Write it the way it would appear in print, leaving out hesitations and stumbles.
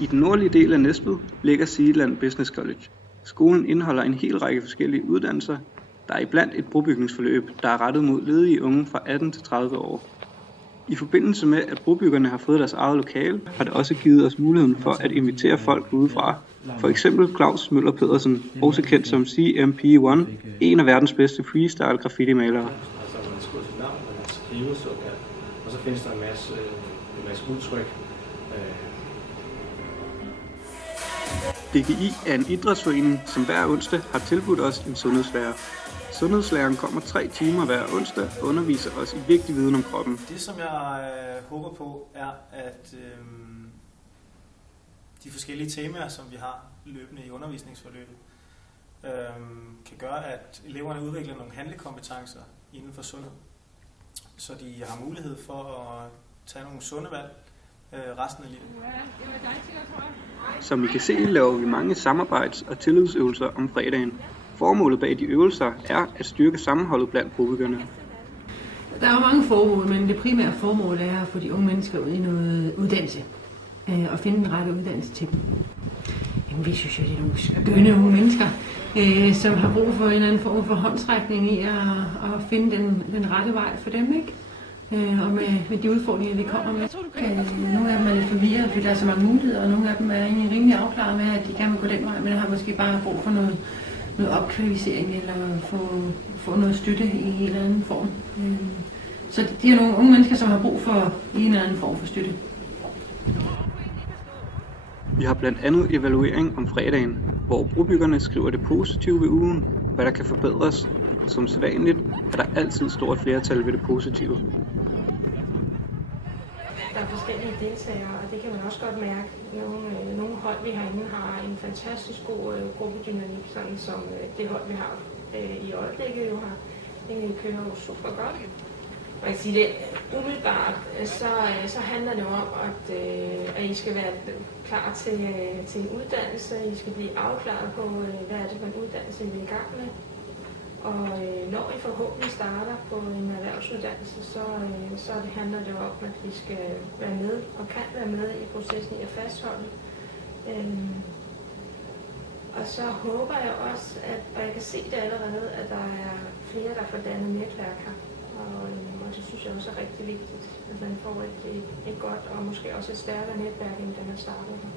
I den nordlige del af Næstved ligger Zealand Business College. Skolen indeholder en hel række forskellige uddannelser. Der er iblandt et brobygningsforløb, der er rettet mod ledige unge fra 18 til 30 år. I forbindelse med, at brobyggerne har fået deres eget lokale, har det også givet os muligheden for at invitere folk udefra. For eksempel Claus Møller Pedersen, også kendt som CMP1, en af verdens bedste freestyle graffiti-malere. Altså man skriver sit navn, man skriver såkaldt, og så findes der en masse udtryk. DGI er en idrætsforening, som hver onsdag har tilbudt os en sundhedslærer. Sundhedslæreren kommer 3 timer hver onsdag og underviser os i vigtig viden om kroppen. Det som jeg håber på er, at de forskellige temaer, som vi har løbende i undervisningsforløbet, kan gøre, at eleverne udvikler nogle handlekompetencer inden for sundhed, så de har mulighed for at tage nogle sunde valg resten af livet. Som I kan se, laver vi mange samarbejds- og tillidsøvelser om fredagen. Formålet bag de øvelser er at styrke sammenholdet blandt brobyggerne. Der er jo mange formål, men det primære formål er at få de unge mennesker ud i noget uddannelse og finde den rette uddannelse til dem. Jamen, vi synes jo, det er nogle skønne unge mennesker, som har brug for en eller anden form for håndsrækning i at finde den rette vej for dem, ikke? Og med de udfordringer, vi kommer med. Nogle af dem er lidt forvirret, fordi der er så mange muligheder, og nogle af dem er egentlig rimelig afklaret med, at de gerne vil gå den vej, men har måske bare brug for noget opkvalificering eller få noget støtte i en eller anden form. Så de er nogle unge mennesker, som har brug for en eller anden form for støtte. Vi har blandt andet evaluering om fredagen, hvor brobyggerne skriver det positive ved ugen, hvad der kan forbedres, og som sædvanligt er der altid stort flertal ved det positive. Der er forskellige deltagere, og det kan man også godt mærke. Nogle hold, vi herinde, har en fantastisk god gruppedynamik, sådan som det hold, vi har i øjeblikket jo har. Det kører jo super godt. Og jeg siger det, umiddelbart, så handler det om, at I skal være klar til en uddannelse. I skal blive afklaret på, hvad er det for en uddannelse, I er i gang med. Og når I forhåbentlig starter på en erhvervsuddannelse, så handler det om, at vi skal være med og kan være med i processen i at fastholde. Og så håber jeg også, og jeg kan se det allerede, at der er flere, der får dannet netværk her. Og det synes jeg også er rigtig vigtigt, at man får et godt og måske også et stærkere netværk, end da man startede her.